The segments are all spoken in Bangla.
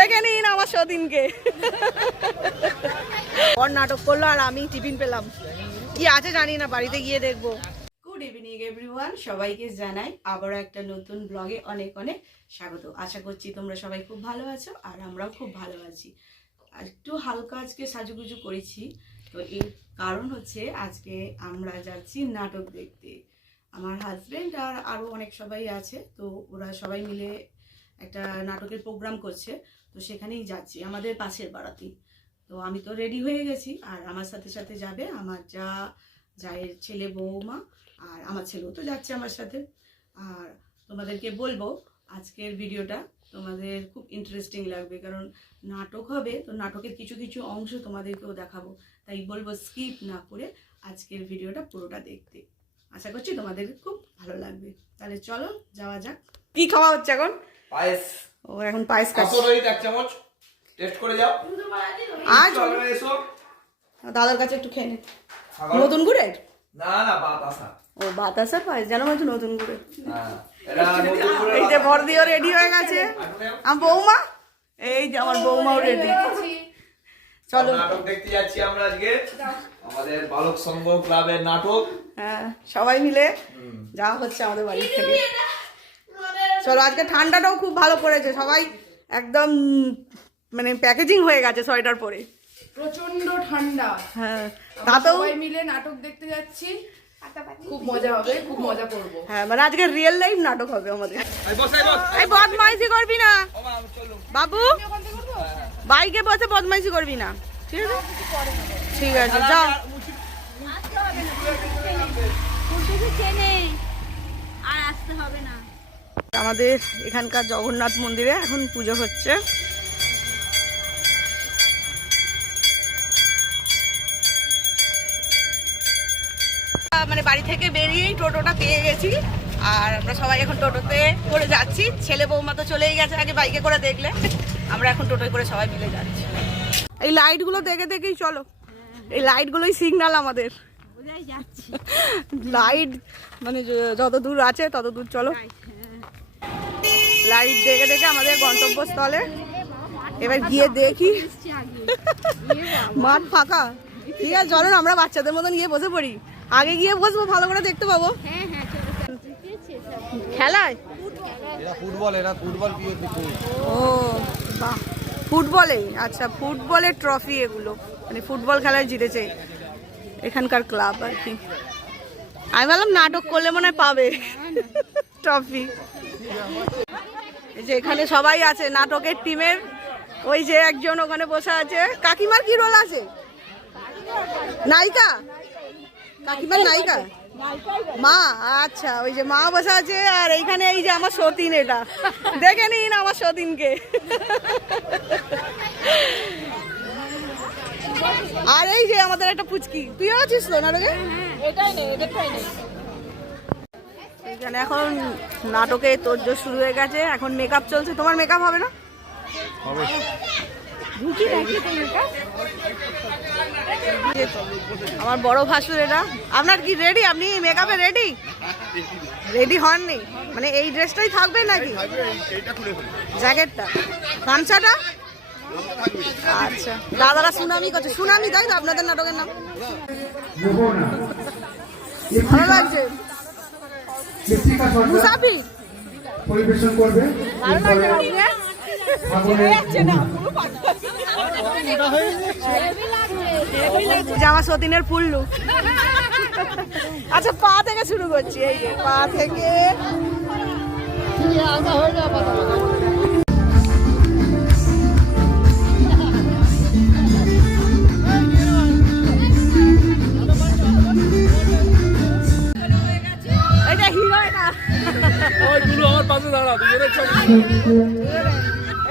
দেখে নিন আমার সতীনকে ওর নাটক করল আর আমি টিফিন পেলাম। কি আছে জানি না, বাড়িতে গিয়ে দেখব। গুড ইভিনিং এভরিওয়ান সবাইকে জানাই আবারও একটা নতুন ব্লগে অনেক অনেক স্বাগত। আশা করছি তোমরা সবাই খুব ভালো আছো আর আমরাও খুব ভালো আছি। একটু হালকা আজকে সাজুগুজু করেছি। তো এর কারণ হচ্ছে আজকে আমরা যাচ্ছি নাটক দেখতে। আমার হাজবেন্ড আর আরও অনেক সবাই আছে, তো ওরা সবাই মিলে একটা নাটকের প্রোগ্রাম করছে, তো সেখানেই যাচ্ছি, আমাদের পাশের পাড়াতেই। তো আমি তো রেডি হয়ে গেছি, আর আমার সাথে সাথে যাবে আমার যা, জায়ের ছেলে বৌমা, আর আমার ছেলেও তো যাচ্ছে আমার সাথে। আর তোমাদেরকে বলব, আজকের ভিডিওটা তোমাদের খুব ইন্টারেস্টিং লাগবে, কারণ নাটক হবে, তো নাটকের কিছু কিছু অংশ তোমাদেরকেও দেখাবো। তাই বলব স্কিপ না করে আজকের ভিডিওটা পুরোটা দেখতে। আশা করছি তোমাদের খুব ভালো লাগবে। তাহলে চলো, যাওয়া যাক। কি খাওয়া হচ্ছে এখন? পায়েস। ও এখন পায়েস খাচ্ছে। আসো রোহিত এক চামচ? টেস্ট করে যাও। আজ এসো। দাদার কাছে একটু খেয়ে নে। নতুন গুড়ের? না না ভাত আসা ও বাতাসা পায়েস জানো নতুন গুড়ে হ্যাঁ এটা নতুন করে এই যে বর্দিও রেডি হয়ে গেছে। আমার বৌমা? এই যে আমার বৌমাও রেডি চলো। নাটক দেখতে যাচ্ছি আমরা আজকে। আমাদের বালক সংঘ ক্লাবের নাটক। হ্যাঁ সবাই মিলে যাওয়া হচ্ছে আমাদের বাড়ি থেকে। চলো আজকে ঠান্ডাটাও খুব ভালো পড়েছে সবাই একদম মানে প্যাকেজিং হয়ে গেছে সোয়েটার পরে। প্রচণ্ড ঠান্ডা। হ্যাঁ তাতেও সবাই মিলে নাটক দেখতে যাচ্ছি। খুব মজা হবে খুব মজা করব। হ্যাঁ মানে আজকে রিয়েল লাইফ নাটক হবে আমাদের। এই বদমাইশি করবি না। বাবু বাইকে বসে বদমাইশি করবি না। ঠিক আছে? ঠিক আছে যাও। আর আসতে হবে না। আমাদের এখানকার জগন্নাথ মন্দিরে এখন পুজো হচ্ছে। মানে বাড়ি থেকে বেরিয়েই টোটোটা পেয়ে গেছি আর আমরা সবাই এখন টোটোতে করে যাচ্ছি। ছেলে বৌমা তো চলেই গেছে আগে বাইকে করে দেখলে। আমরা এখন টোটোয় করে সবাই মিলে যাচ্ছি। এই লাইটগুলো দেখে দেখেই চলো। এই লাইটগুলোই সিগন্যাল আমাদের। লাইট মানে যত দূর আছে তত দূর চলো লাইট দেখে দেখে আমাদের গন্তব্যস্থলে। এবার গিয়ে দেখি। মাঠ ফাঁকা। ঠিক আছে চলো আমরা বাচ্চাদের মতন গিয়ে বসে পড়ি। আগে গিয়ে বসবো ভালো করে দেখতে পাবো। খেলায়? ফুটবল এরা ফুটবল ও বাহ। ফুটবলে আচ্ছা ফুটবলের ট্রফি এগুলো। মানে ফুটবল খেলায় জিতেছে এখানকার ক্লাব আর কি। আমি ভাবলাম নাটক করলে মনে হয় পাবে। ট্রফি। যে এখানে সবাই আছে, নাটকের টিমের ওই যে একজন ওখানে বসে আছে। কাকিমার কি রোল আছে? নায়িকা? কাকিমার নায়িকা? মা আচ্ছা ওই যে মা বসে আছে, আর এইখানে এই যে আমার সতীন এটা। দেখে নিন আমার সতীনকে। আর এই যে আমাদের একটা পুচকি তুইও আছিস তো নাটকে? এখানে এখন নাটকে তোর শুরু হয়ে গেছে। এখন মেকআপ চলছে। তোমার মেকআপ হবে না? ঢুকি নাকি আমার বড় ভাসুর এটা। আপনার কি রেডি আপনি মেকআপে রেডি রেডি হননি? মানে এই ড্রেসটাই থাকবে নাকি? জ্যাকেটটা। গামছাটা? আচ্ছা। দাদারা সুনামি করছে। সুনামি তাই তো আপনাদের নাটকের নাম? ভালো লাগছে? সরকার পরিবেশন করবে। ভালো লাগছে আপনাকে? জামা সতীনের পুল্লু আচ্ছা পা থেকে শুরু করছি এই পা থেকে।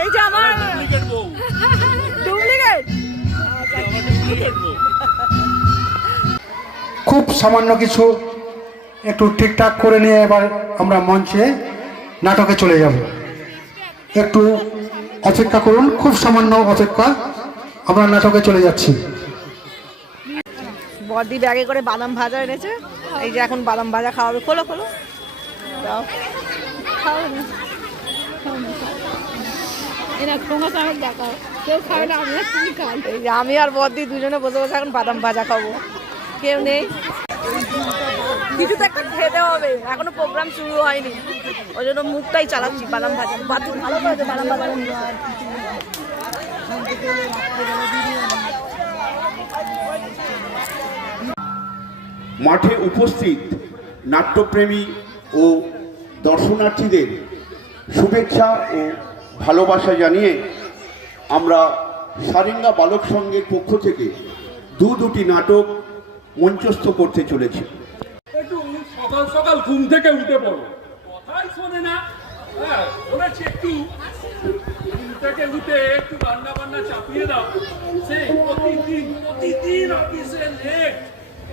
এই যে আমার ডুপ্লিকেট খুব সামান্য কিছু একটু ঠিকঠাক করে নিয়ে এবার আমরা মঞ্চে নাটকে চলে যাব। একটু অপেক্ষা করুন খুব সামান্য অপেক্ষা আমরা নাটকে চলে যাচ্ছি। বর্দি ব্যাগে করে বাদাম ভাজা এনেছে। এই যে এখন বাদাম ভাজা খাওয়াবে। খোলো খোলো। দাও। খাও না। খাও না। আমি আর বদ্দি দুজনে বসে বসে এখন বাদাম ভাজা খাব। কেউ নেই। কিছু তো একটা খেতে হবে। এখনও প্রোগ্রাম শুরু হয়নি। ওই জন্য মুখটাই চালাচ্ছি বাদাম ভাজা। ভালো করেছে বাদাম ভাজা। মাঠে উপস্থিত নাট্যপ্রেমী ও দর্শনার্থীদের শুভেচ্ছা ও ভালোবাসা জানিয়ে আমরা সারেঙ্গা বালক সংঘের পক্ষ থেকে দু দুটি নাটক মঞ্চস্থ করতে চলেছি। একটু সকাল সকাল ঘুম থেকে উঠে পড়ো। কথাই শোনে না। হ্যাঁ বলেছি একটু। ঘুম থেকে উঠে একটু রান্না বান্না চাপিয়ে দাও। সে প্রতিদিন প্রতিদিন অফিসে লেট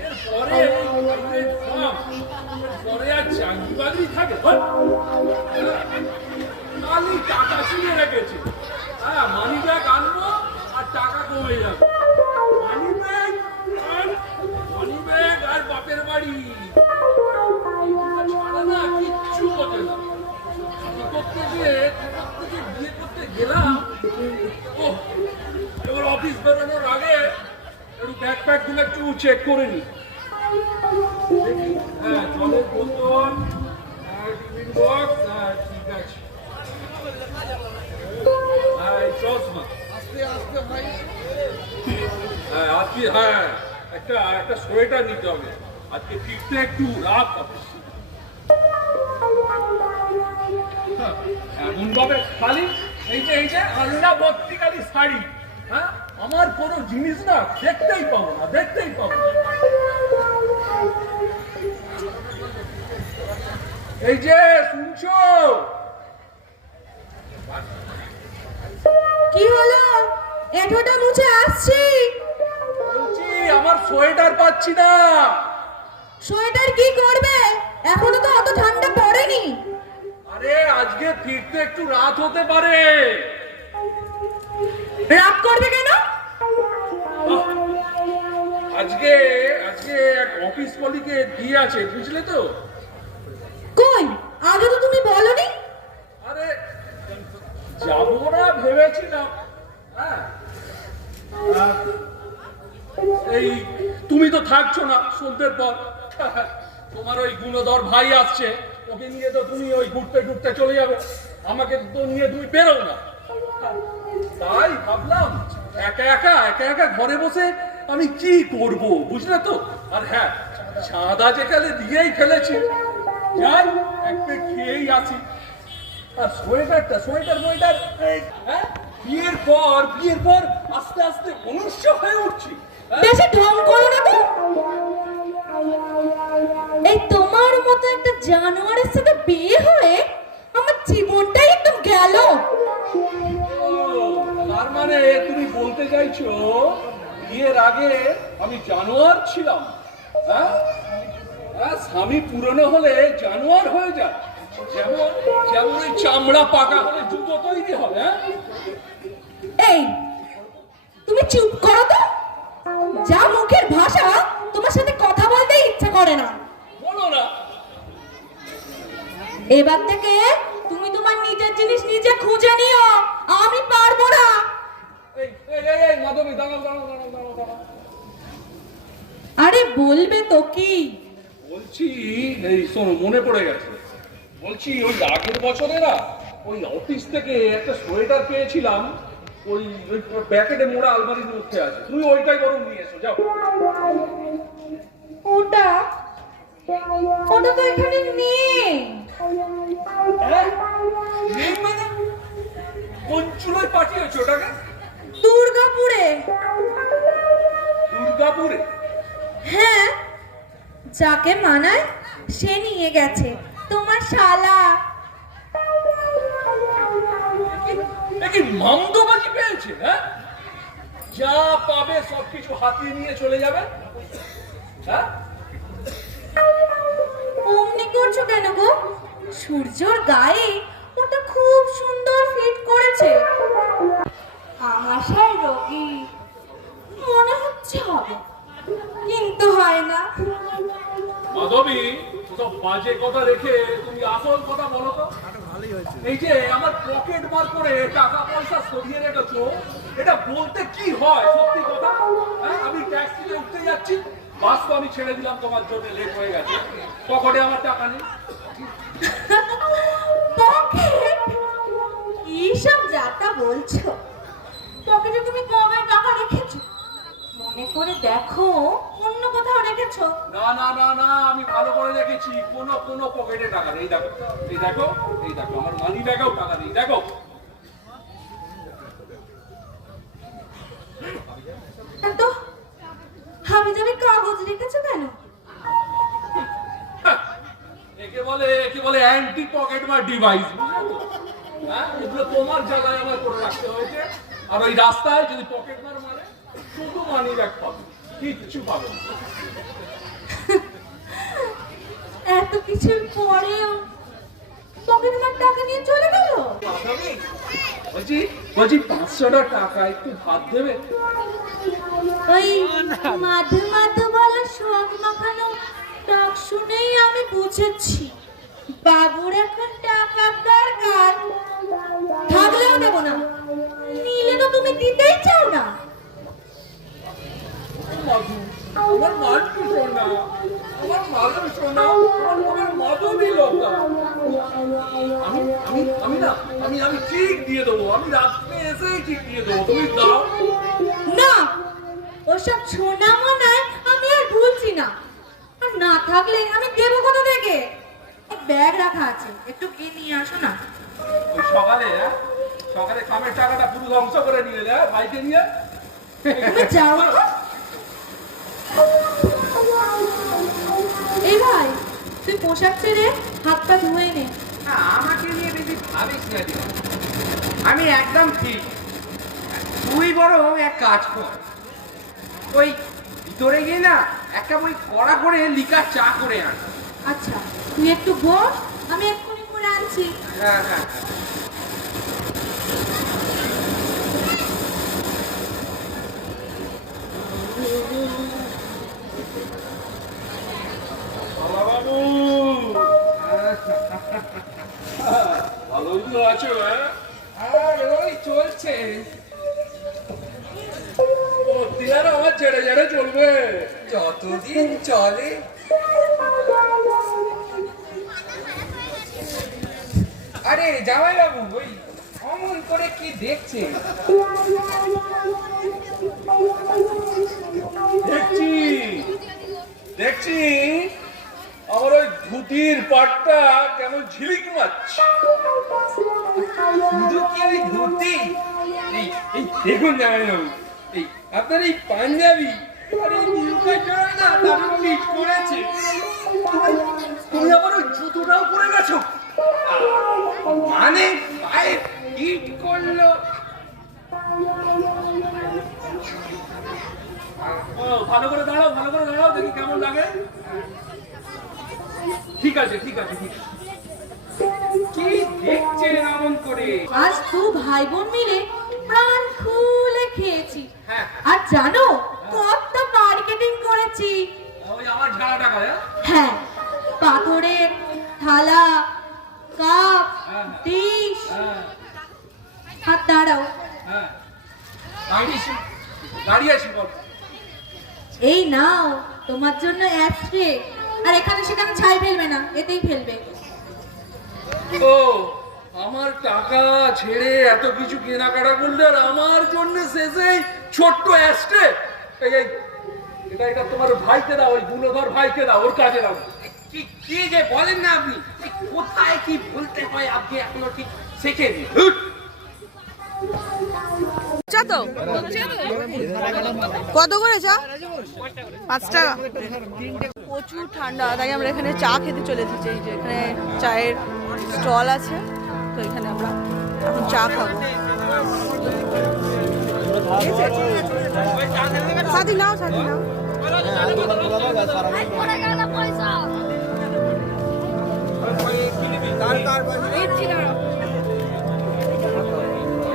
এরপরে private firm, এরপরে আর চাকরি বাকরি থাকে একটু চেক করে নি। হ্যাঁ বক্স হ্যাঁ ঠিক আছে। হ্যাঁ হ্যাঁ আজকে হ্যাঁ একটা একটা সোয়েটার নিতে হবে। আজকে একটু এমন ভাবে খালি, এই যে এই যে আল্লাহ ভর্তি খালি শাড়ি। হ্যাঁ? আমার কোনো জিনিস না দেখতেই পাবো না দেখতেই পাবো না। এই যে শুনছো? কি হলো? এঠোটা মুছে আসছি। বলছি আমার সোয়েটার পাচ্ছি না। সোয়েটার কি করবে? এখনও তো অত ঠান্ডা পড়েনি। আরে আজকে ফিরতে একটু রাত হতে পারে। রাত করবে কেন? আজকে আজকে এক অফিস কলিকে দিয়ে আছে বুঝলে তো? কই? আগে তো তুমি বলনি? আরে যাব না ভেবেছিলাম। হ্যাঁ? এই তুমি তো থাকছো না সন্ধ্যের পর। তোমার ওই গুণধর ভাই আসছে ওকে নিয়ে তো তুমি ওই ঘুরতে ঘুরতে চলে যাবে। আমাকে তো নিয়ে তুমি বেরো না। তাই ভাবলাম একা একা একা একা ঘরে বসে আমি কি করব, বুঝলে তো? আর হ্যাঁ সাদা যেখানে দিয়েই ফেলেছি। যাই, এক পেট খেয়েই আসি আর সোয়েটারটা, সোয়েটার সোয়েটার হ্যাঁ বিয়ের পর বিয়ের পর আস্তে আস্তে মনুষ্য হয়ে উঠছি। হ্যাঁ? বেশি ঢং করো না তো। এই তোমার মতো একটা জানোয়ারের সাথে বিয়ে হয়ে আমার জীবনটাই একদম গেল। তার মানে তুমি বলতে চাইছো বিয়ের আগে আমি জানোয়ার ছিলাম। হ্যাঁ? হ্যাঁ, স্বামী পুরনো হলে জানোয়ার হয়ে যায়। যেমন যেমন ওই চামড়া পাকা হলে জুতো তৈরি হবে হ্যাঁ? এই তুমি চুপ করো তো। যা মুখের ভাষা তোমার সাথে কথা বলতে ইচ্ছা করে না। বলো না। এবার থেকে তুমি তোমার নিজের জিনিস নিজে খুঁজে নিও। আমি পারব না। আরে বলবে তো কি? বলছি এই শোনো মনে পড়ে গেছে। বলছি ওই আগের বছরে না ওই অফিস থেকে একটা সোয়েটার পেয়েছিলাম ওই ওই প্যাকেটে মোড়া আলমারির মধ্যে আছে। তুমি ওইটাই বরং নিয়ে এসো যাও। ওটা? ওটা তো এখানে নেই। হ্যাঁ? নেই মানে? কোন চুলোয় পাঠিয়েছো ওটাকে? দুর্গাপুরে? দুর্গাপুরে? হ্যাঁ যাকে মানায় সে নিয়ে গেছে। তোমার শালা। এ কি মামদোবাজি পেয়েছে হ্যাঁ? যা পাবে সবকিছু হাতিয়ে নিয়ে চলে যাবে হ্যাঁ? অমনি করছ কেন গো? সূর্যর গায়ে ওটা খুব সুন্দর ফিট করেছে। আশায় রোগী। মনে হচ্ছে হবে। কিন্তু হয় না। মাধবী সব বাজে কথা রেখে তুমি আসল কথা বলো তো। এই যে আমার পকেট মার করে টাকা পয়সা সরিয়ে রেখেছো এটা বলতে কি হয়? সত্যি কথা? হ্যাঁ আমি ট্যাক্সিতে উঠতে যাচ্ছি। বাস তো আমি ছেড়ে দিলাম তোমার জন্য লেট হয়ে গেছে। পকেটে আমার টাকা নেই। কি সব যাতা বলছো? পকেটে তুমি কবে টাকা রেখেছো মনে করে দেখো অন্য কোথাও রেখেছো। না না না না আমি ভালো করে দেখেছি। কোনো কোনো পকেটে টাকা নেই। দেখো এই দেখো এই দেখো আমার মানি ব্যাগেও টাকা নেই। দেখো। তো হাবি যাবি কাগজ রেখেছো কেন? একে বলে একে বলে অ্যান্টি পকেট বা ডিভাইস হ্যাঁ এগুলো তোমার জায়গায় আমার করে রাখতে হয়েছে। আর ওই রাস্তায় যদি পকেট মার মারে শুধু মানি ব্যাগ পাবে কিচ্ছু পাবে এত কিছুর পরেও পকেট মার টাকা নিয়ে চলে গেল? বলছি বলছি পাঁচশোটা টাকা একটু ভাত দেবে? ওই মাধু মাধু বলা শোক মাখানো ডাক শুনেই আমি বুঝেছি। বাবুর এখন টাকার দরকার। থাকলেও দেবো না। নিলে তো তুমি দিতেই চাও না। আমার মার কি শোনা? আমার মাদের শোনা আমার মধু দিল আমি আমি আমি না আমি আমি ঠিক দিয়ে দেবো। আমি রাত্রে এসেই ঠিক দিয়ে দেবো। তুমি দাও। না ওসব ছোনা মনায় আমি আর ভুলছি না। আর না থাকলে আমি দেবো কোথা থেকে? ব্যাগ রাখা আছে। একটু গিয়ে নিয়ে আসো না। সকালে হ্যাঁ? সকালে কামের টাকাটা পুরো ধ্বংস করে নিয়ে বাইকে নিয়ে? তুমি যাও এই ভাই তুই পোশাক ছেড়ে হাত পা ধুয়ে নে। আমাকে নিয়ে বেশি ভাবিস না আমি একদম ঠিক। তুই বরং এক কাজ কর। ওই ভিতরে গিয়ে না একটা বই কড়া করে লিকার চা করে আন। আচ্ছা। তুই একটু বস আমি এক্ষুনি করে আনছি। হ্যাঁ হ্যাঁ। বাবু ভালোই তো আছো হ্যাঁ? আর ওই চলছে। আমার ছেড়ে ছেড়ে চলবে। যতদিন চলে আরে জামাই বাবু ওই অমন করে কি দেখছে? দেখছি দেখছি, আমার ওই ধুতির পাটটা কেমন ঝিলিক মারছে। শুধু কি ওই ধুতি? এই দেখুন জামাই বাবু এই আপনার এই পাঞ্জাবি করেছে। তুমি আমার ওই জুতোটাও পরে গেছো? মানে পায়ে ফিট করল। ও, ভালো করে দাঁড়াও ভালো করে দাঁড়াও দেখি কেমন লাগে। ঠিক আছে ঠিক আছে ঠিক আছে। কি দেখছেন এমন করে? আজ দু ভাই বোন মিলে প্রাণ খুলে খেয়েছি। হ্যাঁ। আর জানো কত মার্কেটিং করেছি। ওই আমার ঝাড়া টাকা হ্যাঁ হ্যাঁ পাথরের থালা কাপ হ্যাঁ। ডিশ হ্যাঁ। দাঁড়াও হ্যাঁ। আছি বল। এই নাও তোমার জন্য অ্যাস্ট্রে আর এখানে সেখানে ছাই ফেলবে না? এতেই ফেলবে। ও আমার টাকা ছেড়ে এত কিছু কেনাকাটা করলে আর আমার জন্য শেষে এই ছোট্ট অ্যাস্টে এই এই এটা এটা তোমার ভাইকে দাও ওই গুণধর ভাইকে দাও ওর কাজে দাও। কি কি যে বলেন না আপনি কোথায় কি বলতে হয় আপনি এখনও ঠিক শেখেনি চা তো কত করে চা পাঁচ টাকা প্রচুর ঠান্ডা তাই আমরা এখানে চা খেতে চলে এসেছি এই যে এখানে চায়ের স্টল আছে তো এখানে আমরা এখন চা খাব সাথী নাও সাথী নাও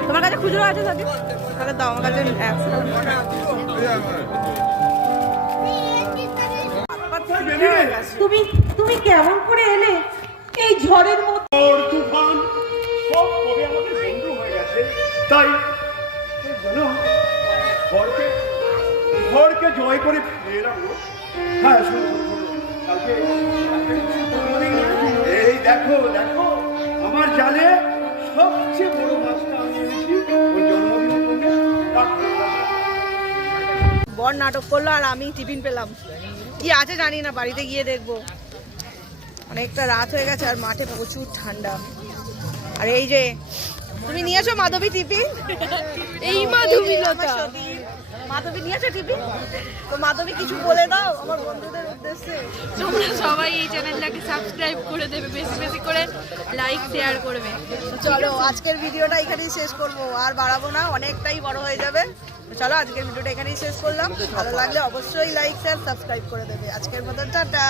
তোমার কাছে খুচরো আছে সাথী তাহলে দাও, আমার কাছে তুমি তুমি কেমন করে এলে? এই ঝড়ের মধ্যে তুফান তাই জানো ঘরকে জয় করে ফিরে হ্যাঁ দেখো দেখো আমার জালে সবচেয়ে বড় মাছটা আমি এনেছি ওর জন্মদিনের। বর নাটক করল আর আমি টিফিন পেলাম। কি আছে জানি না বাড়িতে গিয়ে দেখব। অনেকটা রাত হয়ে গেছে আর মাঠে প্রচুর ঠান্ডা। আর এই যে তুমি নিয়েছো মাধবী টিফিন? এই মাধবী লতা। মাধবী আসো টিভি? তো মাধবী কিছু বলে দাও আমার বন্ধুদের উদ্দেশ্যে। তোমরা সবাই এই চ্যানেলটাকে সাবস্ক্রাইব করে দেবে বেশি বেশি করে লাইক শেয়ার করবে। চলো আজকের ভিডিওটা এখানেই শেষ করব। আর বাড়াবো না অনেকটাই বড় হয়ে যাবে। চলো আজকের ভিডিওটা এখানেই শেষ করলাম। ভালো লাগলে অবশ্যই লাইক শেয়ার সাবস্ক্রাইব করে দেবে। আজকের মতন টাটা!